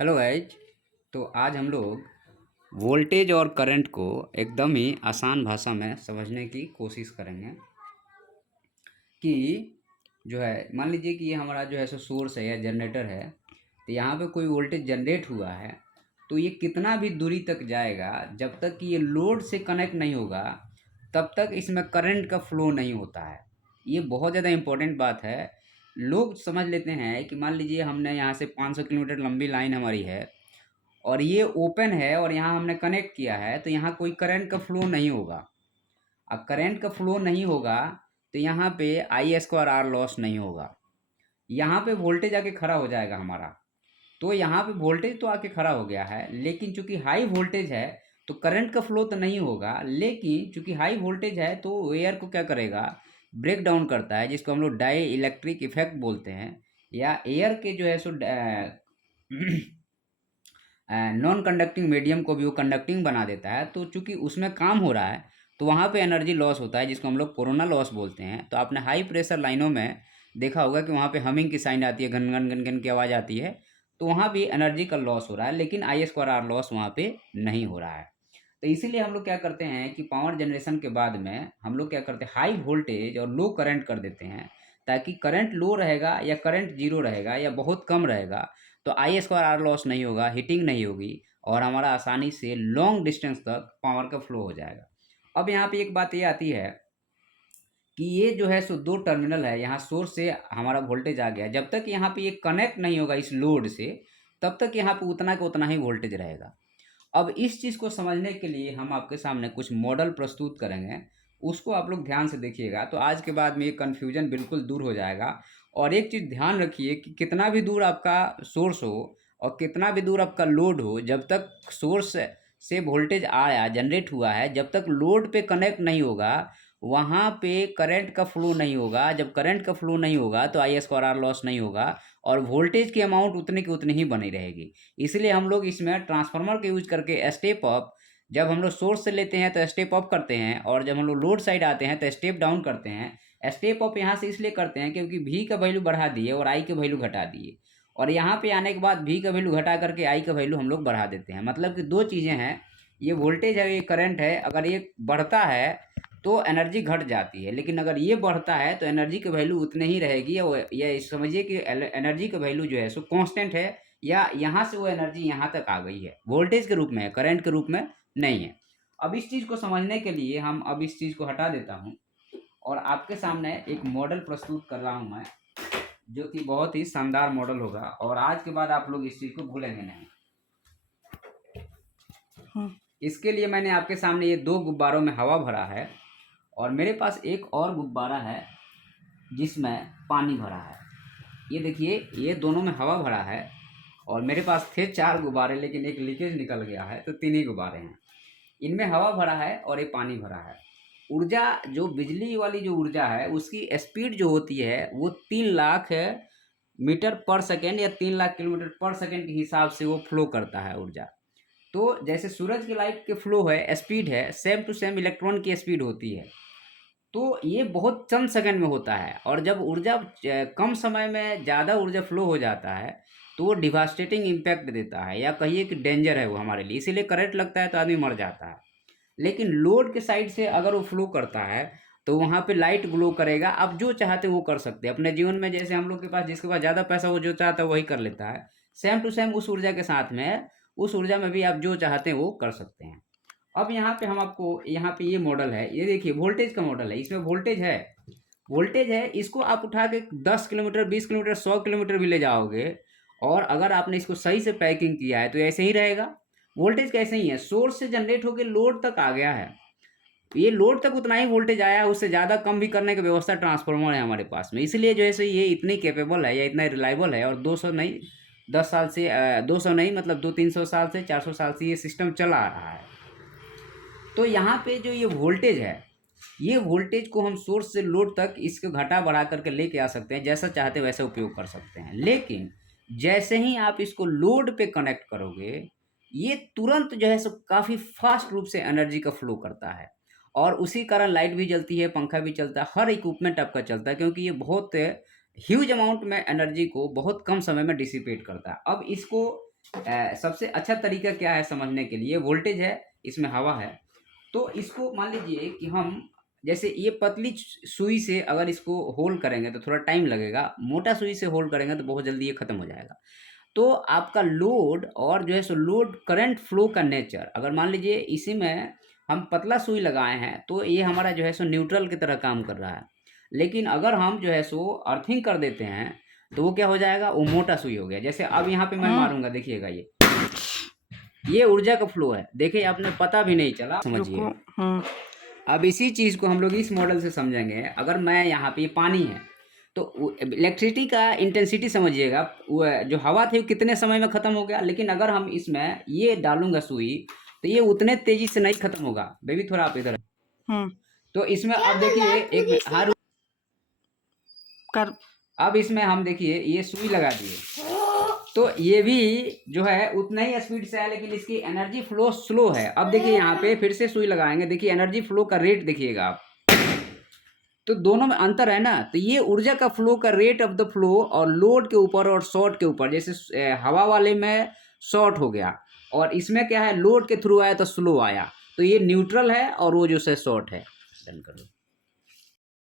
Hello guys. तो आज हम लोग वोल्टेज और करंट को एकदम ही आसान भाषा में समझने की कोशिश करेंगे कि जो है मान लीजिए कि ये हमारा जो है सो सोर्स है या जनरेटर है। तो यहाँ पे कोई वोल्टेज जनरेट हुआ है तो ये कितना भी दूरी तक जाएगा, जब तक कि ये लोड से कनेक्ट नहीं होगा तब तक इसमें करंट का फ्लो नहीं होता है। ये बहुत ज़्यादा इम्पोर्टेंट बात है। लोग समझ लेते हैं कि मान लीजिए हमने यहाँ से 500 किलोमीटर लंबी लाइन हमारी है और ये ओपन है और यहाँ हमने कनेक्ट किया है, तो यहाँ कोई करंट का फ्लो नहीं होगा। अब करंट का फ्लो नहीं होगा तो यहाँ पे आई स्क्वायर आर लॉस नहीं होगा। यहाँ पे वोल्टेज आके खड़ा हो जाएगा हमारा। तो यहाँ पे वोल्टेज तो आके खड़ा हो गया है, लेकिन चूंकि हाई वोल्टेज है तो करंट का फ्लो तो नहीं होगा। लेकिन चूंकि हाई वोल्टेज है तो एयर को क्या करेगा, ब्रेक डाउन करता है, जिसको हम लोग डाई इलेक्ट्रिक इफेक्ट बोलते हैं। या एयर के जो है सो नॉन कंडक्टिंग मीडियम को भी वो कंडक्टिंग बना देता है। तो चूंकि उसमें काम हो रहा है तो वहाँ पे एनर्जी लॉस होता है, जिसको हम लोग कोरोना लॉस बोलते हैं। तो आपने हाई प्रेशर लाइनों में देखा होगा कि वहाँ पे हमिंग की साइन आती है, घन घन घन घन की आवाज़ आती है। तो वहाँ भी एनर्जी का लॉस हो रहा है, लेकिन आई स्क्वायर आर लॉस वहाँ पे नहीं हो रहा है। तो इसीलिए हम लोग क्या करते हैं कि पावर जनरेशन के बाद में हम लोग क्या करते हैं, हाई वोल्टेज और लो करंट कर देते हैं, ताकि करंट लो रहेगा या करंट जीरो रहेगा या बहुत कम रहेगा तो आई स्क्वायर आर लॉस नहीं होगा, हीटिंग नहीं होगी और हमारा आसानी से लॉन्ग डिस्टेंस तक पावर का फ्लो हो जाएगा। अब यहाँ पे एक बात ये आती है कि ये जो है सो दो टर्मिनल है, यहाँ सोर्स से हमारा वोल्टेज आ गया, जब तक यहाँ पे ये कनेक्ट नहीं होगा इस लोड से तब तक यहाँ पे उतना का उतना ही वोल्टेज रहेगा। अब इस चीज़ को समझने के लिए हम आपके सामने कुछ मॉडल प्रस्तुत करेंगे, उसको आप लोग ध्यान से देखिएगा तो आज के बाद में ये कन्फ्यूजन बिल्कुल दूर हो जाएगा। और एक चीज़ ध्यान रखिए कि कितना भी दूर आपका सोर्स हो और कितना भी दूर आपका लोड हो, जब तक सोर्स से वोल्टेज आया जनरेट हुआ है, जब तक लोड पे कनेक्ट नहीं होगा वहाँ पे करंट का फ्लो नहीं होगा। जब करंट का फ्लो नहीं होगा तो आई स्क्वायर आर लॉस नहीं होगा और वोल्टेज की अमाउंट उतनी की उतनी ही बनी रहेगी। इसलिए हम लोग इसमें ट्रांसफार्मर का यूज करके स्टेप अप, जब हम लोग सोर्स से लेते हैं तो स्टेप अप करते हैं और जब हम लोग लोड साइड आते हैं तो स्टेप डाउन करते हैं। स्टेप अप यहाँ से इसलिए करते हैं क्योंकि भी का वैल्यू बढ़ा दिए और आई का वैल्यू घटा दिए, और यहाँ पे आने के बाद भी का वैल्यू घटा करके आई का वैल्यू हम लोग बढ़ा देते हैं। मतलब कि दो चीज़ें हैं, ये वोल्टेज है ये करंट है। अगर ये बढ़ता है तो एनर्जी घट जाती है, लेकिन अगर ये बढ़ता है तो एनर्जी की वैल्यू उतनी ही रहेगी। या समझिए कि एनर्जी का वैल्यू जो है सो कांस्टेंट है, या यहाँ से वो एनर्जी यहाँ तक आ गई है, वोल्टेज के रूप में है, करंट के रूप में नहीं है। अब इस चीज़ को समझने के लिए हम अब इस चीज़ को हटा देता हूँ और आपके सामने एक मॉडल प्रस्तुत कर रहा हूँ मैं, जो कि बहुत ही शानदार मॉडल होगा और आज के बाद आप लोग इस चीज़ को भूलेंगे नहीं। इसके लिए मैंने आपके सामने ये दो गुब्बारों में हवा भरा है और मेरे पास एक और गुब्बारा है जिसमें पानी भरा है। ये देखिए, ये दोनों में हवा भरा है और मेरे पास थे 4 गुब्बारे, लेकिन एक लीकेज निकल गया है तो 3 ही गुब्बारे हैं। इनमें हवा भरा है और ये पानी भरा है। ऊर्जा, जो बिजली वाली जो ऊर्जा है उसकी स्पीड जो होती है वो 3 लाख मीटर पर सेकेंड या 3 लाख किलोमीटर पर सेकेंड के हिसाब से वो फ्लो करता है ऊर्जा। तो जैसे सूरज की लाइट के फ्लो है, स्पीड है, सेम टू सेम इलेक्ट्रॉन की स्पीड होती है। तो ये बहुत चंद सेकंड में होता है और जब ऊर्जा कम समय में ज़्यादा ऊर्जा फ्लो हो जाता है तो वो डिवास्टेटिंग इम्पैक्ट देता है, या कहिए कि डेंजर है वो हमारे लिए, इसीलिए करंट लगता है तो आदमी मर जाता है। लेकिन लोड के साइड से अगर वो फ्लो करता है तो वहाँ पे लाइट ग्लो करेगा। आप जो चाहते वो कर सकते हैं अपने जीवन में। जैसे हम लोग के पास, जिसके पास ज़्यादा पैसा वो जो चाहता है वही कर लेता है, सेम टू सेम उस ऊर्जा के साथ में, उस ऊर्जा में भी आप जो चाहते हैं वो कर सकते हैं। अब यहाँ पे हम आपको, यहाँ पे ये मॉडल है, ये देखिए वोल्टेज का मॉडल है, इसमें वोल्टेज है, इसको आप उठा के 10 किलोमीटर, 20 किलोमीटर, 100 किलोमीटर भी ले जाओगे और अगर आपने इसको सही से पैकिंग किया है तो ऐसे ही रहेगा। वोल्टेज कैसे ही है, सोर्स से जनरेट होकर लोड तक आ गया है, ये लोड तक उतना ही वोल्टेज आया है, उससे ज़्यादा कम भी करने की व्यवस्था ट्रांसफार्मर है हमारे पास में। इसलिए जो है सो ये इतनी कैपेबल है या इतना रिलायबल है, और 200 नहीं, 10 साल से 200 नहीं, मतलब 200-300 साल से, 400 साल से ये सिस्टम चला आ रहा है। तो यहाँ पे जो ये वोल्टेज है, ये वोल्टेज को हम सोर्स से लोड तक इसको घटा बढ़ा करके लेके आ सकते हैं, जैसा चाहते वैसे उपयोग कर सकते हैं। लेकिन जैसे ही आप इसको लोड पे कनेक्ट करोगे, ये तुरंत जो है सो काफ़ी फास्ट रूप से एनर्जी का फ्लो करता है और उसी कारण लाइट भी जलती है, पंखा भी चलता है, हर इक्विपमेंट आपका चलता है, क्योंकि ये बहुत ह्यूज अमाउंट में एनर्जी को बहुत कम समय में डिसिपेट करता है। अब इसको सबसे अच्छा तरीका क्या है समझने के लिए, वोल्टेज है, इसमें हवा है, तो इसको मान लीजिए कि हम जैसे ये पतली सुई से अगर इसको होल्ड करेंगे तो थोड़ा टाइम लगेगा, मोटा सुई से होल्ड करेंगे तो बहुत जल्दी ये खत्म हो जाएगा। तो आपका लोड और जो है सो लोड करंट फ्लो का नेचर, अगर मान लीजिए इसी में हम पतला सुई लगाए हैं तो ये हमारा जो है सो न्यूट्रल की तरह काम कर रहा है। लेकिन अगर हम जो है सो अर्थिंग कर देते हैं तो वो क्या हो जाएगा, वो मोटा सुई हो गया। जैसे अब यहाँ पे मैं मारूंगा, देखिएगा ये ऊर्जा का फ्लो है, देखिए आपने पता भी नहीं चला, समझिए। अब इसी चीज़ को हम लोग इस मॉडल से समझेंगे। अगर मैं यहाँ पे पानी है तो इलेक्ट्रिसिटी का इंटेंसिटी समझिएगा, वो जो हवा थी वो कितने समय में ख़त्म हो गया। लेकिन अगर हम इसमें ये डालूंगा सुई तो ये उतने तेजी से नहीं खत्म होगा। बेबी थोड़ा आप इधर। तो इसमें अब देखिए एक हर कर, अब इसमें हम देखिए ये सुई लगा दिए तो ये भी जो है उतना ही स्पीड से है, लेकिन इसकी एनर्जी फ्लो स्लो है। अब देखिए यहाँ पे फिर से सुई लगाएंगे, देखिए एनर्जी फ्लो का रेट देखिएगा आप, तो दोनों में अंतर है ना। तो ये ऊर्जा का फ्लो का रेट ऑफ द फ्लो और लोड के ऊपर और शॉर्ट के ऊपर, जैसे हवा वाले में शॉर्ट हो गया और इसमें क्या है लोड के थ्रू आया तो स्लो आया, तो ये न्यूट्रल है और वो जो है शॉर्ट है। डन कर लो।